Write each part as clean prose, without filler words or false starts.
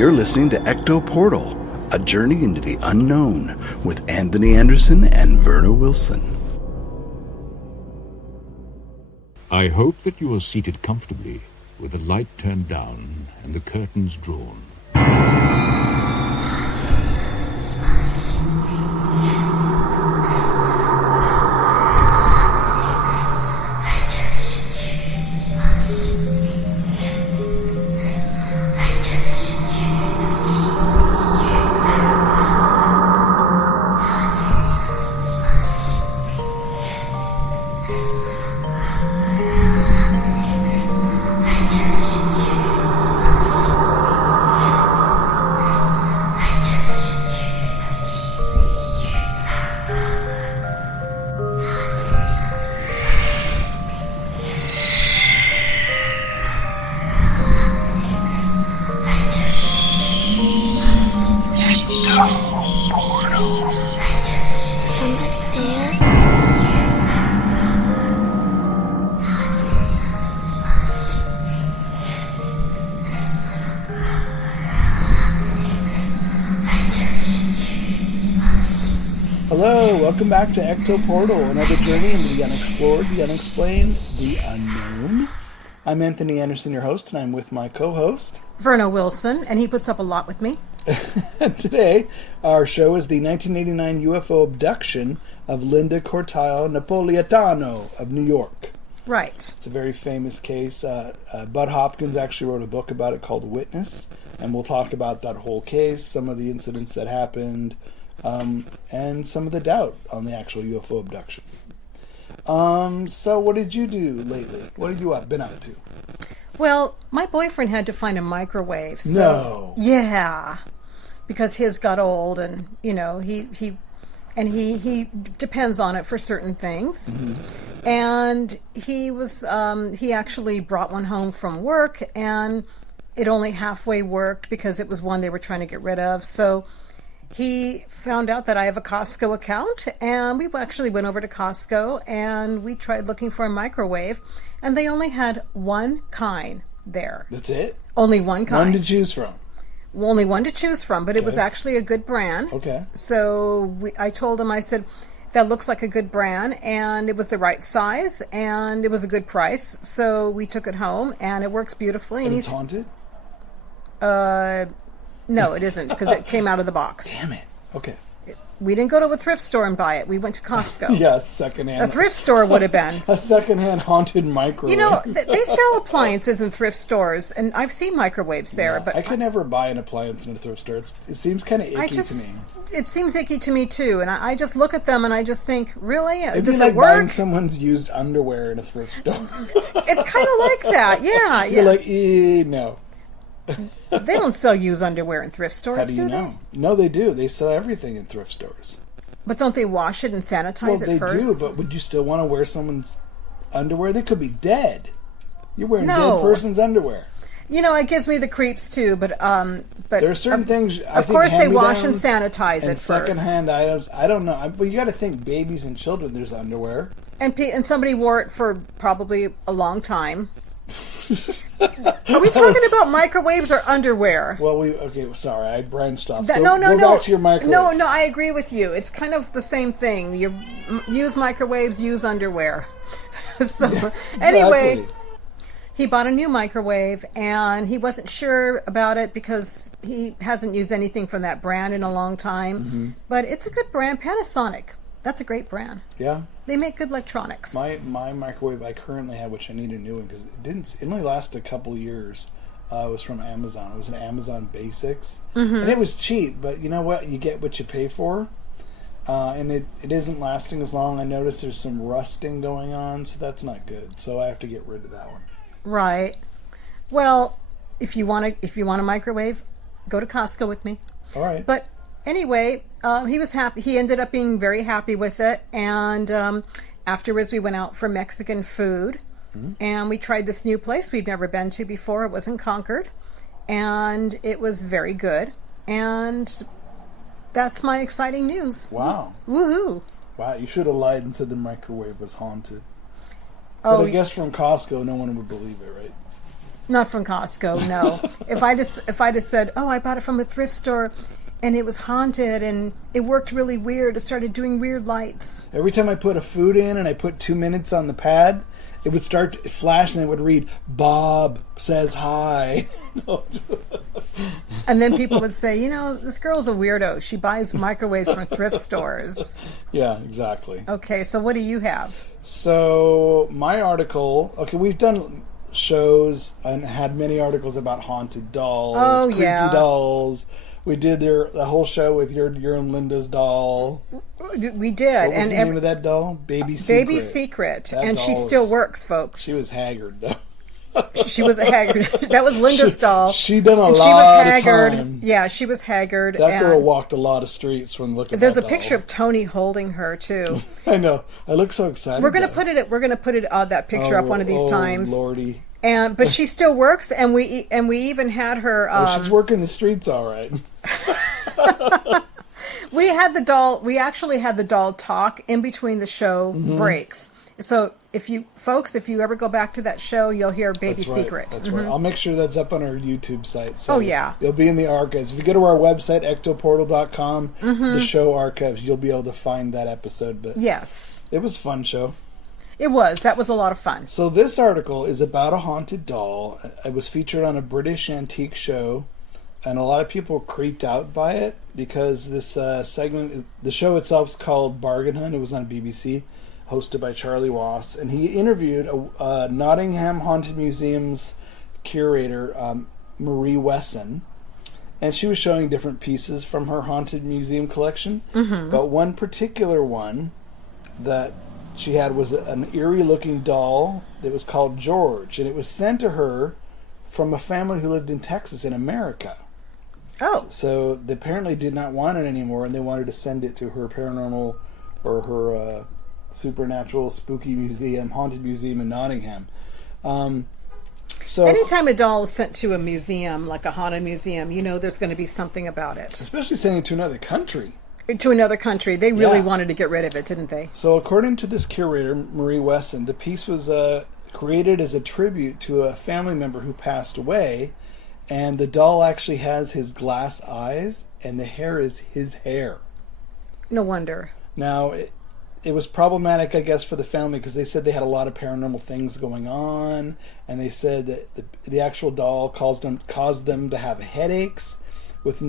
You're listening to Ecto Portal, a journey into the unknown with Anthony Anderson and Verna Wilson. I hope that you are seated comfortably with the light turned down and the curtains drawn. Welcome back to Ecto Portal, another journey into the unexplored, the unexplained, the unknown. I'm Anthony Anderson, your host, and I'm with my co-host, Verna Wilson, and he puts up a lot with me. Today, our show is the 1989 UFO abduction of Linda Cortilenapolitano of New York. Right. It's a very famous case. Bud Hopkins actually wrote a book about it called Witness, and we'll talk about that whole case, some of the incidents that happened, and some of the doubt on the actual UFO abduction. So what did you do lately? What have you been up to? Well, my boyfriend had to find a microwave. So, no. Yeah. Because his got old, and, you know, he depends on it for certain things. Mm-hmm. And he actually brought one home from work, and it only halfway worked because it was one they were trying to get rid of. So he found out that I have a Costco account, and we actually went over to Costco, and we tried looking for a microwave, and they only had one kind there. That's it? Only one kind. One to choose from. Only one to choose from, but it was actually a good brand. Okay. So I told him, I said, that looks like a good brand, and it was the right size, and it was a good price. So we took it home, and it works beautifully. And it's haunted? No, it isn't, because it came out of the box. Damn it. Okay. We didn't go to a thrift store and buy it. We went to Costco. Yeah, secondhand. A thrift store would have been. A secondhand haunted microwave. You know, they sell appliances in thrift stores, and I've seen microwaves there. Yeah, but I could never buy an appliance in a thrift store. It seems kind of icky to me. It seems icky to me, too. And I just look at them, and I just think, really? It'd Does be like it work? buying someone's used underwear in a thrift store. It's kind of like that, yeah. You're like, no. They don't sell used underwear in thrift stores, How do you know? No, they do. They sell everything in thrift stores. But don't they wash it and sanitize it first? Well, they do, but would you still want to wear someone's underwear? They could be dead. You're wearing dead person's underwear. You know, it gives me the creeps, too, but there are certain things, of course, they wash and sanitize it first. Secondhand items, I don't know. But you got to think, babies and children, there's underwear. And somebody wore it for probably a long time. Are we talking about microwaves or underwear? Well, sorry, I branched off. No. Go back to your microwave. No, I agree with you. It's kind of the same thing. You use microwaves, use underwear. So, yeah, exactly. Anyway, he bought a new microwave, and he wasn't sure about it because he hasn't used anything from that brand in a long time. Mm-hmm. But it's a good brand, Panasonic. That's a great brand. Yeah. They make good electronics. My microwave I currently have, which I need a new one because it only lasted a couple of years. It was from Amazon. It was an Amazon Basics, and it was cheap. But you know what? You get what you pay for, and it isn't lasting as long. I noticed there's some rusting going on, so that's not good. So I have to get rid of that one. Right. Well, if you want a microwave, go to Costco with me. All right. But anyway, he was happy. He ended up being very happy with it. And afterwards, we went out for Mexican food. Mm-hmm. And we tried this new place we've never been to before. It was in Concord. And it was very good. And that's my exciting news. Wow. Woohoo. Wow, you should have lied and said the microwave was haunted. But I guess from Costco, no one would believe it, right? Not from Costco, no. If I just said, "Oh, I bought it from a thrift store," and it was haunted and it worked really weird, it started doing weird lights. Every time I put a food in and I put 2 minutes on the pad, it would start to flash and it would read, "Bob says hi." And then people would say, this girl's a weirdo. She buys microwaves from thrift stores. Yeah, exactly. Okay, so what do you have? So my article, okay, we've done shows and had many articles about haunted dolls, creepy dolls. We did the whole show with your and Linda's doll. We did. What was the name of that doll? Baby Secret. Baby Secret. And she still works, folks. She was haggard, though. She was haggard. That was Linda's doll. She done a lot she was haggard. of time. Yeah, she was haggard. That girl walked a lot of streets from looking at There's that a picture of Tony holding her, too. I know. I look so excited. We're gonna put that picture up one of these times. Lordy. But she still works, and we even had her. She's working the streets, all right. We had the doll. We actually had the doll talk in between the show breaks. So if you ever go back to that show, you'll hear Baby Secret. That's right. I'll make sure that's up on our YouTube site. So oh yeah, it'll be in the archives. If you go to our website ectoportal.com, the show archives, you'll be able to find that episode. But yes, it was a fun show. It was. That was a lot of fun. So this article is about a haunted doll. It was featured on a British antique show, and a lot of people were creeped out by it because this segment, the show itself is called Bargain Hunt. It was on BBC, hosted by Charlie Wass, and he interviewed a Nottingham Haunted Museum's curator, Marie Wesson, and she was showing different pieces from her haunted museum collection. But one particular one that she had was an eerie-looking doll that was called George, and it was sent to her from a family who lived in Texas in America. Oh. So they apparently did not want it anymore, and they wanted to send it to her paranormal or her supernatural spooky museum, haunted museum in Nottingham. So anytime a doll is sent to a museum, like a haunted museum, there's going to be something about it. Especially sending it to another country. To another country. They really wanted to get rid of it, didn't they? So according to this curator, Marie Wesson, the piece was created as a tribute to a family member who passed away, and the doll actually has his glass eyes, and the hair is his hair. No wonder. Now, it was problematic, I guess, for the family because they said they had a lot of paranormal things going on, and they said that the actual doll caused them to have headaches with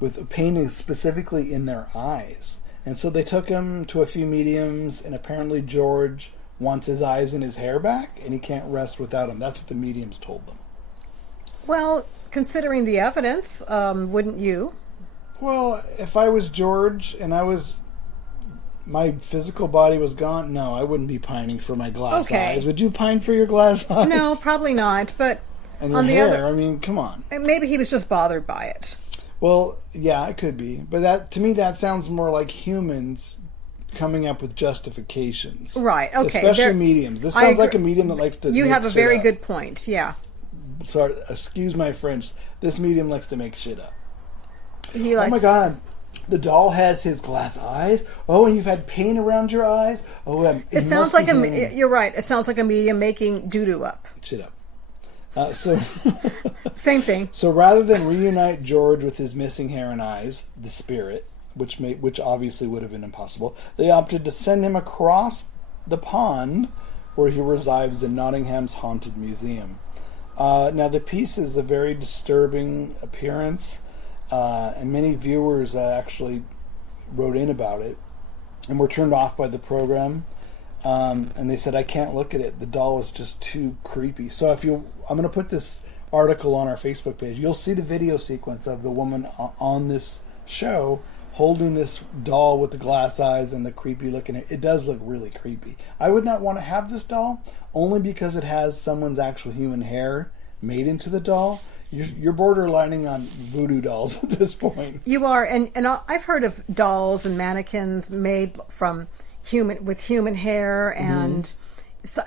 with pain specifically in their eyes. And so they took him to a few mediums, and apparently George wants his eyes and his hair back, and he can't rest without them. That's what the mediums told them. Well, considering the evidence, wouldn't you? Well, if I was George and my physical body was gone, no, I wouldn't be pining for my glass eyes. Would you pine for your glass eyes? No, probably not. But and your hair, I mean, come on. Maybe he was just bothered by it. Well, yeah, it could be. But to me, that sounds more like humans coming up with justifications. Right, okay. Especially mediums. This sounds like a medium that likes to You make have a very up. good point, yeah. Sorry, excuse my French. This medium likes to make shit up. He likes oh my God. The doll has his glass eyes. Oh, and you've had pain around your eyes. Oh, it sounds like you're right. It sounds like a medium making doo-doo up. Shit up. Same thing. So rather than reunite George with his missing hair and eyes, the spirit, which obviously would have been impossible, they opted to send him across the pond where he resides in Nottingham's Haunted Museum. Now the piece is a very disturbing appearance, and many viewers actually wrote in about it and were turned off by the program. And they said, I can't look at it. The doll is just too creepy. So I'm going to put this article on our Facebook page. You'll see the video sequence of the woman on this show holding this doll with the glass eyes and the creepy looking. It does look really creepy. I would not want to have this doll only because it has someone's actual human hair made into the doll. You're borderlining on voodoo dolls at this point. You are, and I've heard of dolls and mannequins made from human hair, and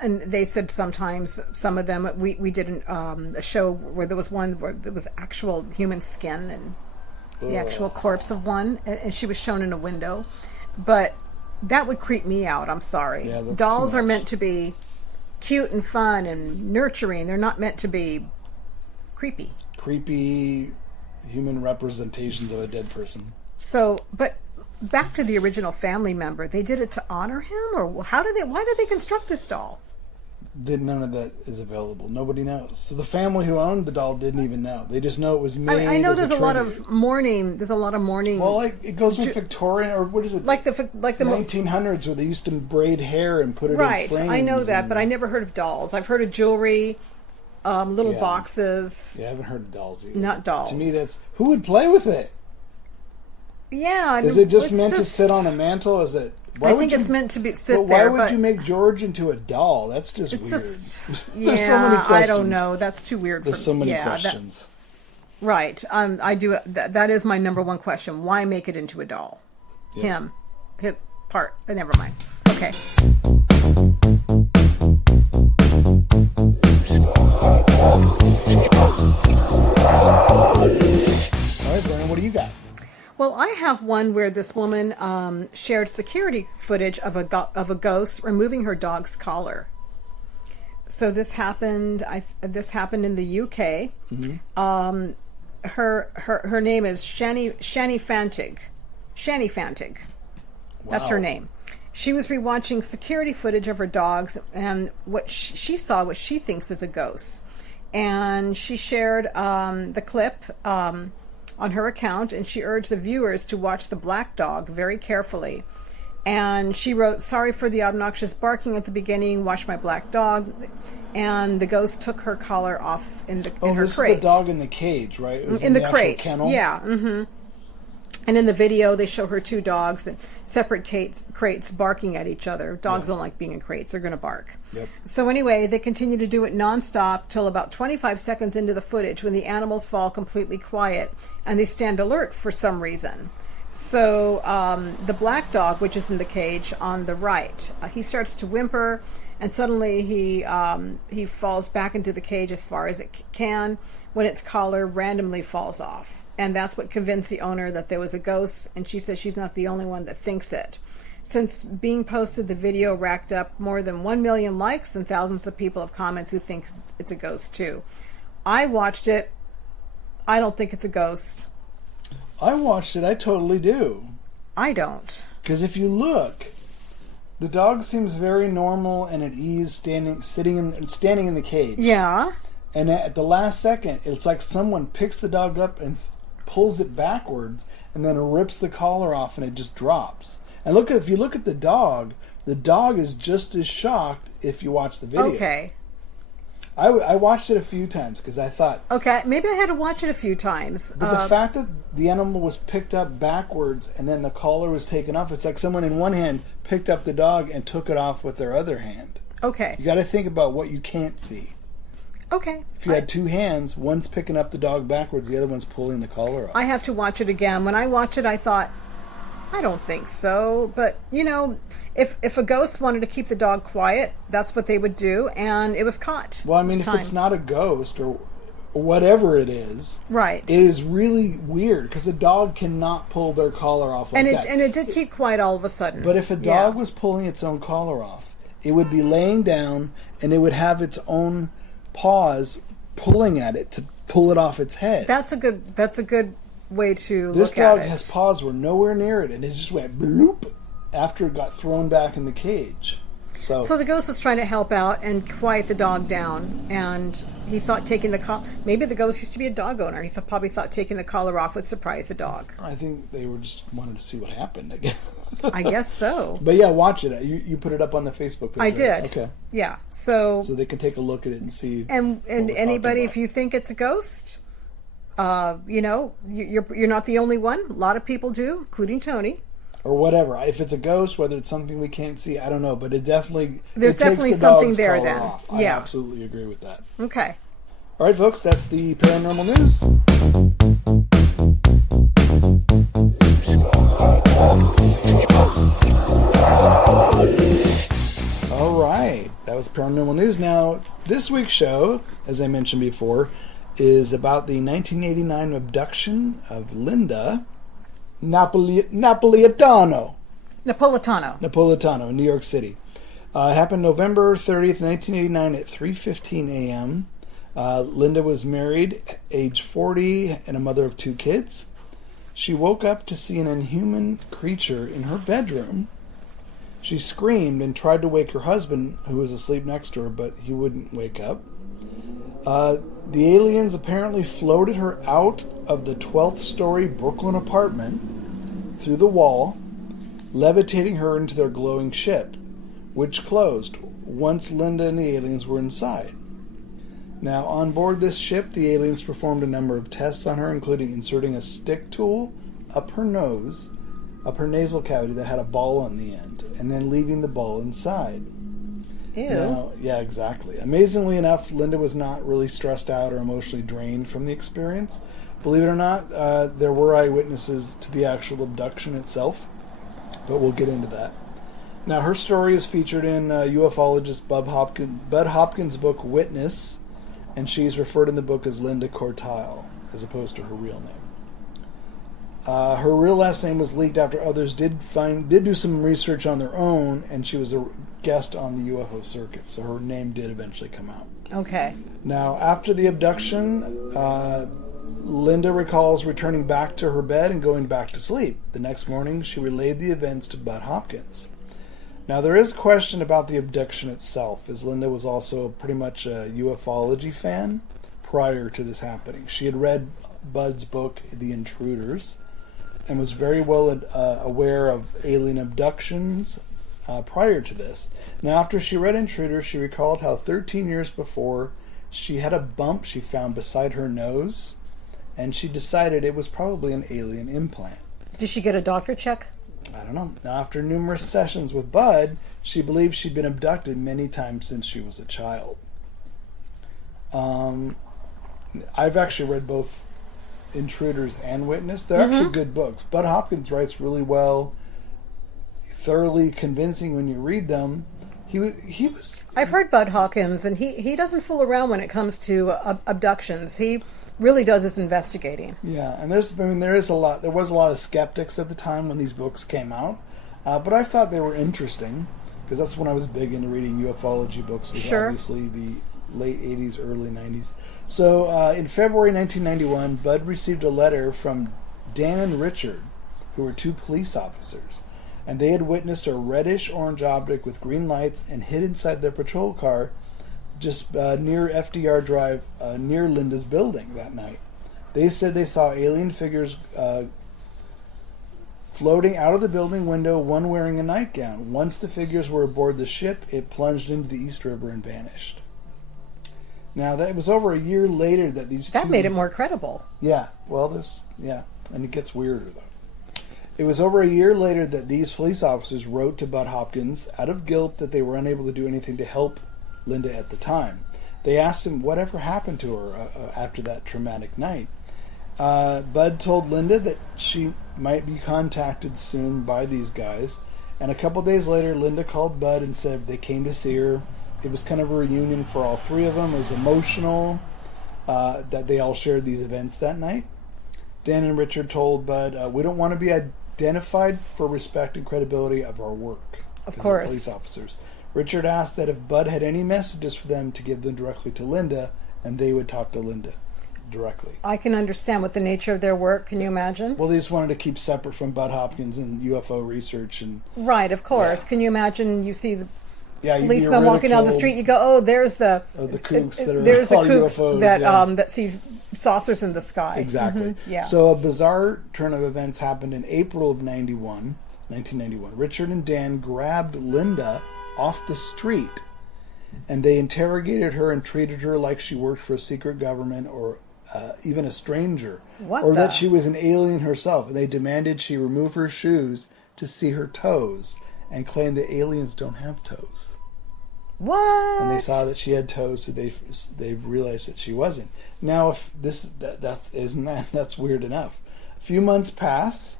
and they said sometimes some of them we did a show where there was one where there was actual human skin and the actual corpse of one, and she was shown in a window, but that would creep me out. I'm sorry. Yeah, dolls are meant to be cute and fun and nurturing. They're not meant to be creepy. Creepy human representations of a dead person. So, but back to the original family member, they did it to honor him, or why did they construct this doll? None of that is available. Nobody knows. So the family who owned the doll didn't even know. They just know it was made. I know as there's a lot of mourning. There's a lot of mourning. Well, like it goes with Victorian, or what is it? Like the 1900s, where they used to braid hair and put it in right. frames. I know that, but I never heard of dolls. I've heard of jewelry, little boxes. Yeah, I haven't heard of dolls either. Not dolls. To me, that's who would play with it. Yeah. Is it just meant to sit on a mantle? Is it? I think it's meant to sit but there. Why would you make George into a doll? That's just it's weird. Just, There's so many questions. I don't know. That's too weird. There's so many questions. Right. I do. That is my number one question. Why make it into a doll? Yep. Hip part. Never mind. Okay. All right, Brandon, what do you got? Well, I have one where this woman shared security footage of a ghost removing her dog's collar. So this happened. This happened in the UK. Mm-hmm. Her name is Shani Fantig. Shani Fantig. Wow. That's her name. She was rewatching security footage of her dogs, and what she saw, what she thinks is a ghost, and she shared the clip on her account, and she urged the viewers to watch the black dog very carefully. And she wrote, "Sorry for the obnoxious barking at the beginning. Watch my black dog." And the ghost took her collar off in her crate. Oh, this is the dog in the cage, right? It was in the actual crate. Kennel? Yeah. Mm-hmm. And in the video, they show her two dogs in separate crates barking at each other. Dogs don't like being in crates. They're going to bark. Yep. So anyway, they continue to do it nonstop till about 25 seconds into the footage when the animals fall completely quiet and they stand alert for some reason. So the black dog, which is in the cage on the right, he starts to whimper, and suddenly he falls back into the cage as far as it can when its collar randomly falls off. And that's what convinced the owner that there was a ghost, and she says she's not the only one that thinks it. Since being posted, the video racked up more than 1 million likes, and thousands of people have comments who think it's a ghost too. I watched it. I don't think it's a ghost. I watched it. I totally do. I don't. Because if you look, the dog seems very normal and at ease, standing in the cage. Yeah. And at the last second, it's like someone picks the dog up and pulls it backwards, and then rips the collar off, and it just drops. And if you look at the dog is just as shocked if you watch the video. Okay. I watched it a few times because I thought... Okay, maybe I had to watch it a few times. But the fact that the animal was picked up backwards and then the collar was taken off, it's like someone in one hand picked up the dog and took it off with their other hand. Okay. You got to think about what you can't see. Okay. If you had two hands, one's picking up the dog backwards, the other one's pulling the collar off. I have to watch it again. When I watched it, I thought, I don't think so. But, if a ghost wanted to keep the dog quiet, that's what they would do, and it was caught. Well, I mean, if it's not a ghost or whatever it is, right? It is really weird because the dog cannot pull their collar off like that. And it did keep quiet all of a sudden. But if a dog was pulling its own collar off, it would be laying down and it would have its own paws pulling at it to pull it off its head. That's a good way to look at it. This dog has paws were nowhere near it, and it just went bloop after it got thrown back in the cage. So the ghost was trying to help out and quiet the dog down, and he thought taking the collar... Maybe the ghost used to be a dog owner. He probably thought taking the collar off would surprise the dog. I think they were just wanted to see what happened, I guess. I guess so. But yeah, watch it. You put it up on the Facebook page. I did. Okay. Yeah. So they can take a look at it and see. And anybody, if you think it's a ghost, you're not the only one. A lot of people do, including Tony. Or whatever. If it's a ghost, whether it's something we can't see, I don't know. But there's definitely something there then. Off. Yeah. I absolutely agree with that. Okay. All right, folks. That's the paranormal news. All right. That was paranormal news. Now, this week's show, as I mentioned before, is about the 1989 abduction of Linda Napolitano in New York City. It happened November 30th, 1989 at 3:15 a.m. Linda was married, age 40, and a mother of 2 kids. She woke up to see an inhuman creature in her bedroom. She screamed and tried to wake her husband, who was asleep next to her, but he wouldn't wake up. The aliens apparently floated her out of the 12th story Brooklyn apartment through the wall, levitating her into their glowing ship, which closed once Linda and the aliens were inside. Now, on board this ship, the aliens performed a number of tests on her, including inserting a stick tool up her nose, up her nasal cavity that had a ball on the end, and then leaving the ball inside. Ew. Now, yeah, exactly. Amazingly enough, Linda was not really stressed out or emotionally drained from the experience. Believe it or not, there were eyewitnesses to the actual abduction itself, but we'll get into that. Now, her story is featured in ufologist Bud Hopkins' book Witness, and she's referred in the book as Linda Cortile, as opposed to her real name. Her real last name was leaked after others did do some research on their own, and she was a guest on the UFO circuit, so her name did eventually come out. Okay. Now, after the abduction, Linda recalls returning back to her bed and going back to sleep. The next morning, she relayed the events to Bud Hopkins. Now, there is question about the abduction itself, as Linda was also pretty much a ufology fan prior to this happening. She had read Bud's book, The Intruders, and was very well aware of alien abductions prior to this. Now, after she read Intruders, she recalled how 13 years before, she had a bump she found beside her nose, and she decided it was probably an alien implant. Did she get a doctor check? I don't know. Now, after numerous sessions with Bud, she believed she'd been abducted many times since she was a child. I've actually read both Intruders and Witness. They're actually good books. Bud Hopkins writes really well, thoroughly convincing when you read them. He was. I've heard Bud Hawkins, and he doesn't fool around when it comes to abductions. He really does his investigating. Yeah, and there was a lot of skeptics at the time when these books came out, but I thought they were interesting because that's when I was big into reading ufology books. It was obviously the late 80s, early 90s. So in February 1991, Bud received a letter from Dan and Richard, who were 2 police officers, and they had witnessed a reddish-orange object with green lights and hid inside their patrol car just near FDR Drive, near Linda's building that night. They said they saw alien figures floating out of the building window, one wearing a nightgown. Once the figures were aboard the ship, it plunged into the East River and vanished. Now, that was over a year later that these That made it more credible. Yeah, well, and it gets weirder, though. It was over a year later that these police officers wrote to Bud Hopkins out of guilt that they were unable to do anything to help Linda at the time. They asked him whatever happened to her after that traumatic night. Bud told Linda that she might be contacted soon by these guys, and a couple days later Linda called Bud and said they came to see her. It was kind of a reunion for all 3 of them. It was emotional that they all shared these events that night. Dan and Richard told Bud, we don't want to be identified for respect and credibility of our work. Of course. Police officers. Richard asked that if Bud had any messages for them to give them directly to Linda, and they would talk to Linda directly. I can understand with the nature of their work. Can you imagine? Well, they just wanted to keep separate from Bud Hopkins and UFO research. Right, of course. Yeah. Can you imagine you see the you'd be policeman walking down the street, you go, oh, there's the kooks that are there's the all kooks UFOs, that sees saucers in the sky. Exactly. Mm-hmm. Yeah. So a bizarre turn of events happened in April of 1991. Richard and Dan grabbed Linda off the street, and they interrogated her and treated her like she worked for a secret government or even a stranger, that she was an alien herself. And they demanded she remove her shoes to see her toes, and claimed that aliens don't have toes. What? And they saw that she had toes, so they realized that she wasn't. Now, if that's weird enough. A few months pass,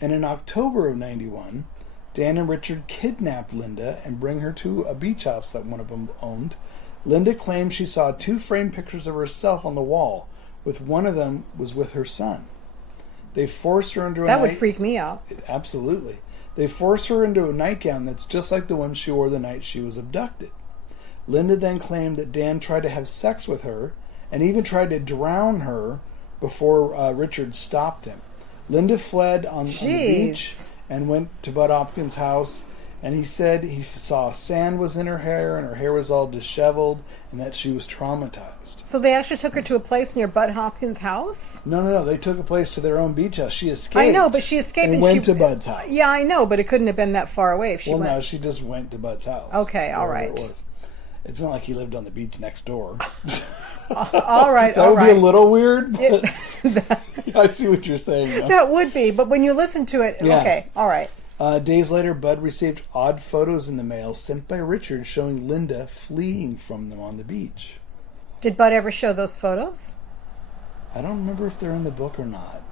and in October of 91, Dan and Richard kidnap Linda and bring her to a beach house that one of them owned. Linda claims she saw 2 framed pictures of herself on the wall, with one of them was with her son. They forced her into a That night. would freak me out. Absolutely. They force her into a nightgown that's just like the one she wore the night she was abducted. Linda then claimed that Dan tried to have sex with her and even tried to drown her before Richard stopped him. Linda fled on the beach and went to Bud Hopkins' house, and he said he saw sand was in her hair and her hair was all disheveled and that she was traumatized. So they actually took her to a place near Bud Hopkins' house? No. They took a place to their own beach house. She escaped. I know, but she escaped and went to Bud's house. Yeah, I know, but it couldn't have been that far away if she went. No, she just went to Bud's house. Okay, all wherever right. It was. It's not like he lived on the beach next door. All right, that would be a little weird, but I see what you're saying. Though. That would be, but when you listen to it, okay, all right. Days later, Bud received odd photos in the mail sent by Richard showing Linda fleeing from them on the beach. Did Bud ever show those photos? I don't remember if they're in the book or not.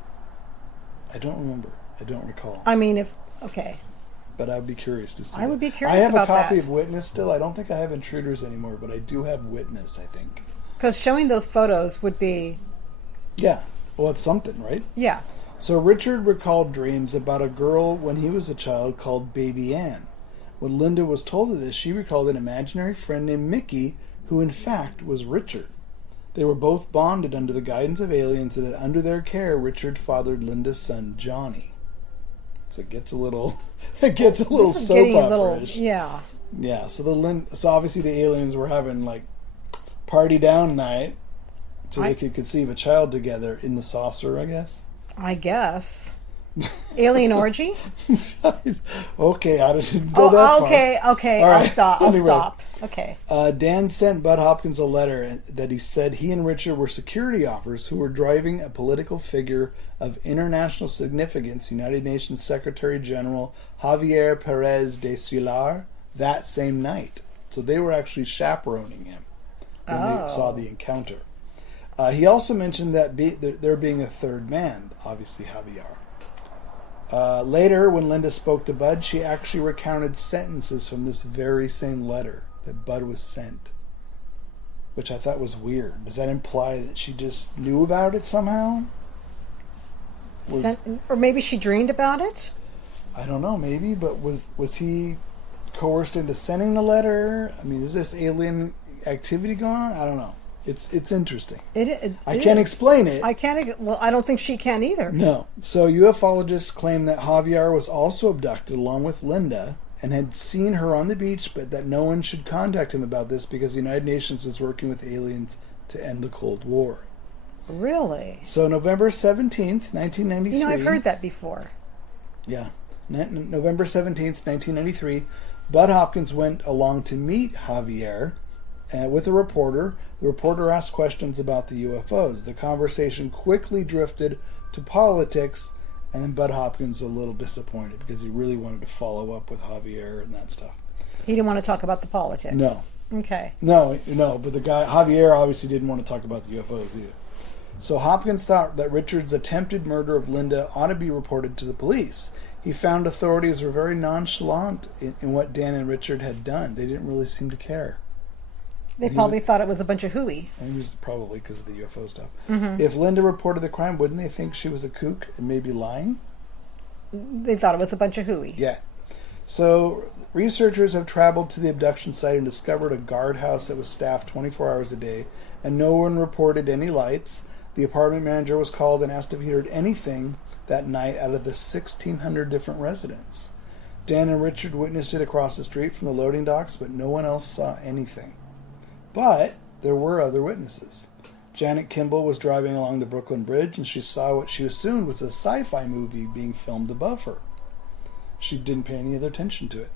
I don't remember. I don't recall. I mean, okay. But I would be curious to see. I would be curious I have about a copy that. of Witness still. I don't think I have Intruders anymore, but I do have Witness, I think. Because showing those photos would be... Yeah. Well, it's something, right? Yeah. So Richard recalled dreams about a girl when he was a child called Baby Ann. When Linda was told of this, she recalled an imaginary friend named Mickey, who in fact was Richard. They were both bonded under the guidance of aliens, and that under their care, Richard fathered Linda's son, Johnny. So it gets a little, soap opera-ish. Yeah. Yeah. So so obviously the aliens were having like party down night, so they could conceive a child together in the saucer, I guess. I guess. Alien orgy? Okay, I didn't go that far. Okay, All I'll right. stop. Anyway. Okay. Dan sent Bud Hopkins a letter that he said he and Richard were security officers who were driving a political figure of international significance, United Nations Secretary General Javier Perez de Solar, that same night. So they were actually chaperoning him when they saw the encounter. He also mentioned that there being a third man, obviously Javier. Later, when Linda spoke to Bud, she actually recounted sentences from this very same letter that Bud was sent, which I thought was weird. Does that imply that she just knew about it somehow? Or maybe she dreamed about it? I don't know, maybe, but was he coerced into sending the letter? I mean, is this alien activity going on? I don't know. It's interesting. I can't explain it. Well, I don't think she can either. No. So ufologists claim that Javier was also abducted along with Linda and had seen her on the beach, but that no one should contact him about this because the United Nations is working with aliens to end the Cold War. Really? So November 17th, 1993... I've heard that before. Yeah. November 17th, 1993, Bud Hopkins went along to meet Javier with a reporter. The reporter asked questions about the UFOs. The conversation quickly drifted to politics, and Bud Hopkins a little disappointed because he really wanted to follow up with Javier and that stuff. He didn't want to talk about the politics. No. Okay. No, but the guy, Javier, obviously didn't want to talk about the UFOs either. So Hopkins thought that Richard's attempted murder of Linda ought to be reported to the police. He found authorities were very nonchalant in what Dan and Richard had done. They didn't really seem to care. They probably thought it was a bunch of hooey. And it was probably because of the UFO stuff. Mm-hmm. If Linda reported the crime, wouldn't they think she was a kook and maybe lying? They thought it was a bunch of hooey. Yeah. So researchers have traveled to the abduction site and discovered a guardhouse that was staffed 24 hours a day, and no one reported any lights. The apartment manager was called and asked if he heard anything that night out of the 1,600 different residents. Dan and Richard witnessed it across the street from the loading docks, but no one else saw anything. But there were other witnesses. Janet Kimball was driving along the Brooklyn Bridge, and she saw what she assumed was a sci-fi movie being filmed above her. She didn't pay any other attention to it.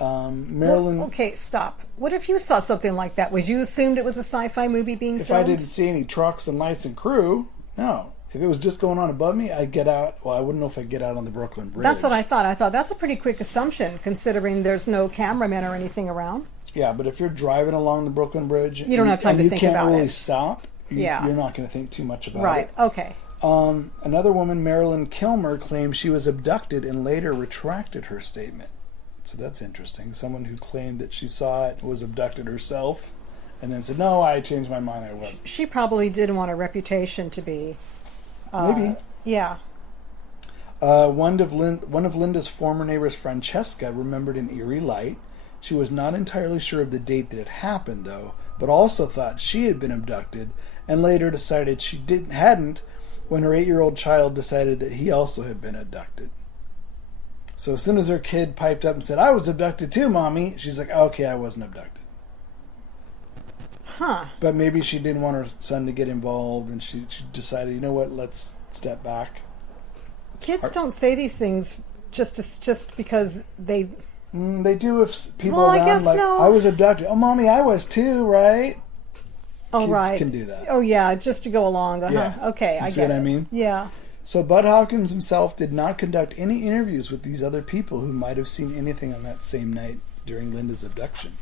Marilyn... Well, okay, stop. What if you saw something like that? Would you assume it was a sci-fi movie being filmed? If I didn't see any trucks and lights and crew, no. If it was just going on above me, I'd get out. Well, I wouldn't know if I'd get out on the Brooklyn Bridge. That's what I thought. I thought that's a pretty quick assumption, considering there's no cameramen or anything around. Yeah, but if you're driving along the Brooklyn Bridge... You don't have time to think about it. you can't really stop. You're not going to think too much about it. Right, okay. Another woman, Marilyn Kilmer, claimed she was abducted and later retracted her statement. So that's interesting. Someone who claimed that she saw it was abducted herself and then said, no, I changed my mind, I wasn't. She probably did want a reputation to be... Maybe. Yeah. One of Linda's former neighbors, Francesca, remembered an eerie light. She was not entirely sure of the date that it happened, though, but also thought she had been abducted, and later decided she hadn't when her 8-year-old child decided that he also had been abducted. So as soon as her kid piped up and said, "I was abducted too, Mommy," she's like, "Okay, I wasn't abducted." Huh. But maybe she didn't want her son to get involved, and she decided, you know what, let's step back. Kids don't say these things just because they... They do if people Well, I around, guess like, no. "I was abducted." "Oh, Mommy, I was too, right?" Oh, Kids right. can do that. Oh, yeah, just to go along. Uh-huh. Yeah. Okay, You I see get what it. I mean? Yeah. So Bud Hopkins himself did not conduct any interviews with these other people who might have seen anything on that same night during Linda's abduction.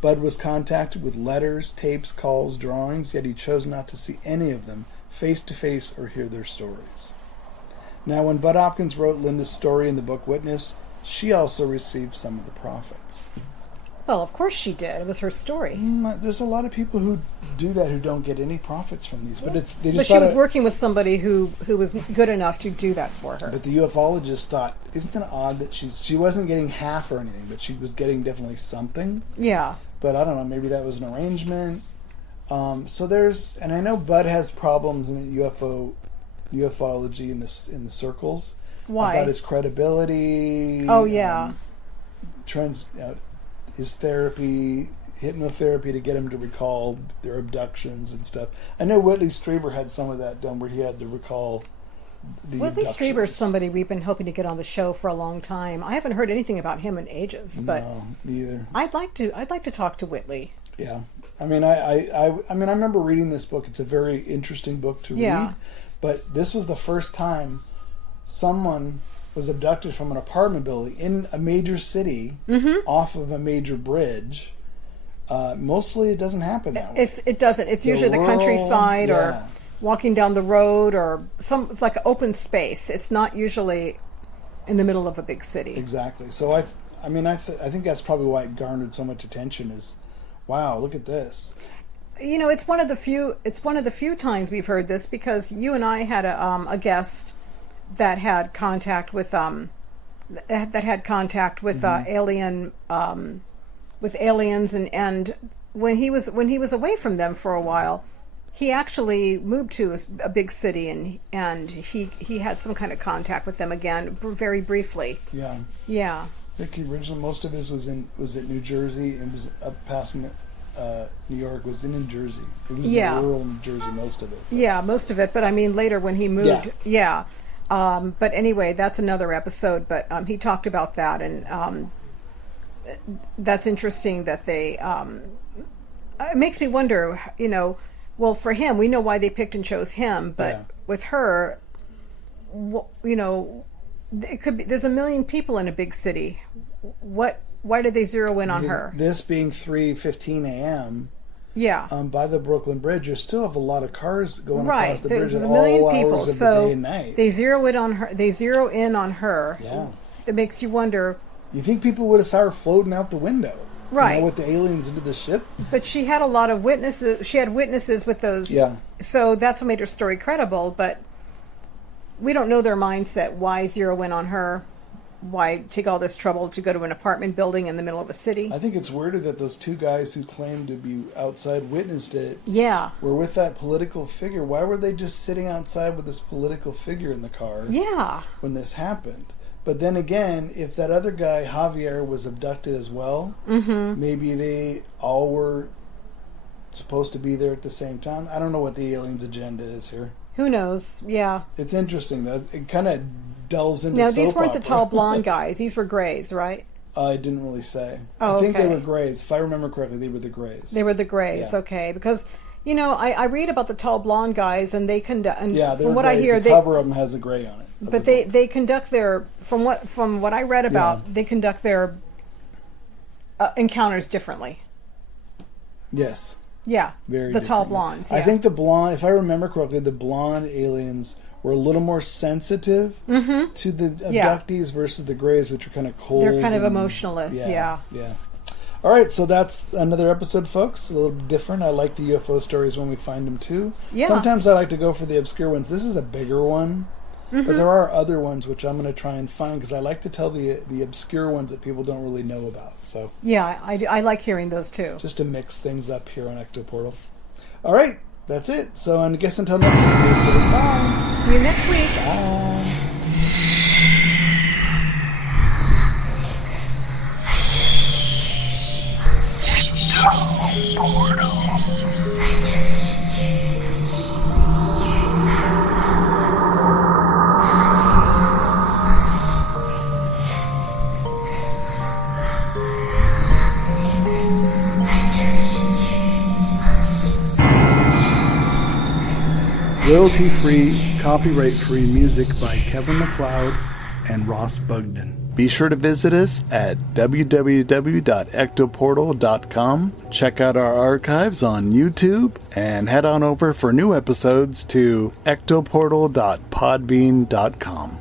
Bud was contacted with letters, tapes, calls, drawings, yet he chose not to see any of them face to face or hear their stories. Now, when Bud Hopkins wrote Linda's story in the book Witness, she also received some of the profits. Well, of course she did. It was her story. There's a lot of people who do that who don't get any profits from these, but they just But she was working with somebody who was good enough to do that for her. But the ufologist thought, isn't it odd that she wasn't getting half or anything, but she was getting definitely something. Yeah. But I don't know, maybe that was an arrangement. So there's, and I know Bud has problems in the ufology in the circles. Why? About his credibility. Oh, yeah. His therapy, hypnotherapy to get him to recall their abductions and stuff. I know Whitley Strieber had some of that done where he had to recall the Whitley abductions. Strieber is somebody we've been hoping to get on the show for a long time. I haven't heard anything about him in ages, but No, neither. I'd like to talk to Whitley. Yeah. I mean, I remember reading this book. It's a very interesting book to read. But this was the first time someone was abducted from an apartment building in a major city off of a major bridge. Mostly it doesn't happen that way. It doesn't. It's usually the countryside or walking down the road or it's like an open space. It's not usually in the middle of a big city. Exactly. So I think that's probably why it garnered so much attention is, wow, look at this. You know, it's one of the few times we've heard this because you and I had a guest that had contact with alien with aliens and when he was away from them for a while, he actually moved to a big city and he had some kind of contact with them again very briefly. Yeah. Yeah. I think originally most of his was in New Jersey and was up past New York, was in New Jersey. It was in rural New Jersey, most of it. Yeah, most of it. But I mean, later when he moved, but anyway, that's another episode. But he talked about that, and that's interesting that they. It makes me wonder, you know. Well, for him, we know why they picked and chose him, but with her, you know, it could be. There's a million people in a big city. Why did they zero in on her? This being 3:15 a.m. Yeah. By the Brooklyn Bridge, you still have a lot of cars going across the bridge There's at a million all people, hours of so the day and night. they zero in on her. Yeah. It makes you wonder. You think people would have saw her floating out the window, Right? You know, with the aliens into the ship. But she had a lot of witnesses. She had witnesses with those. Yeah. So that's what made her story credible. But we don't know their mindset. Why zero in on her? Why take all this trouble to go to an apartment building in the middle of a city? I think it's weirder that those two guys who claimed to be outside witnessed it. Yeah. Were with that political figure. Why were they just sitting outside with this political figure in the car? Yeah. When this happened. But then again, if that other guy, Javier, was abducted as well, maybe they all were supposed to be there at the same time. I don't know what the aliens' agenda is here. Who knows? Yeah. It's interesting, though. It kind of delves into Now, soap these weren't opera. the tall blonde guys. These were grays, right? I didn't really say. Oh, I think they okay. were grays. If I remember correctly, they were the grays. They were the grays, Yeah. okay. Because, you know, I read about the tall blonde guys, and they conduct. And Yeah, they're from what grays. I hear, the cover of them has a gray on it. but they conduct their from what I read about, they conduct their encounters differently. Yes. Yeah, Very the tall different. blondes. I Yeah. think the blonde, if I remember correctly, the blonde aliens were a little more sensitive to the abductees versus the grays, which are kind of cold. They're kind of and- emotionless. Yeah. All right, so that's another episode, folks. A little different. I like the UFO stories when we find them too. Yeah. Sometimes I like to go for the obscure ones. This is a bigger one. But there are other ones which I'm going to try and find because I like to tell the obscure ones that people don't really know about. So Yeah, I like hearing those too. just to mix things up here on Ecto Portal. All right, that's it. So I guess until next week, we'll say bye. See you next week. Bye. Royalty-free, copyright-free music by Kevin MacLeod and Ross Bugden. Be sure to visit us at www.ectoportal.com. Check out our archives on YouTube and head on over for new episodes to ectoportal.podbean.com.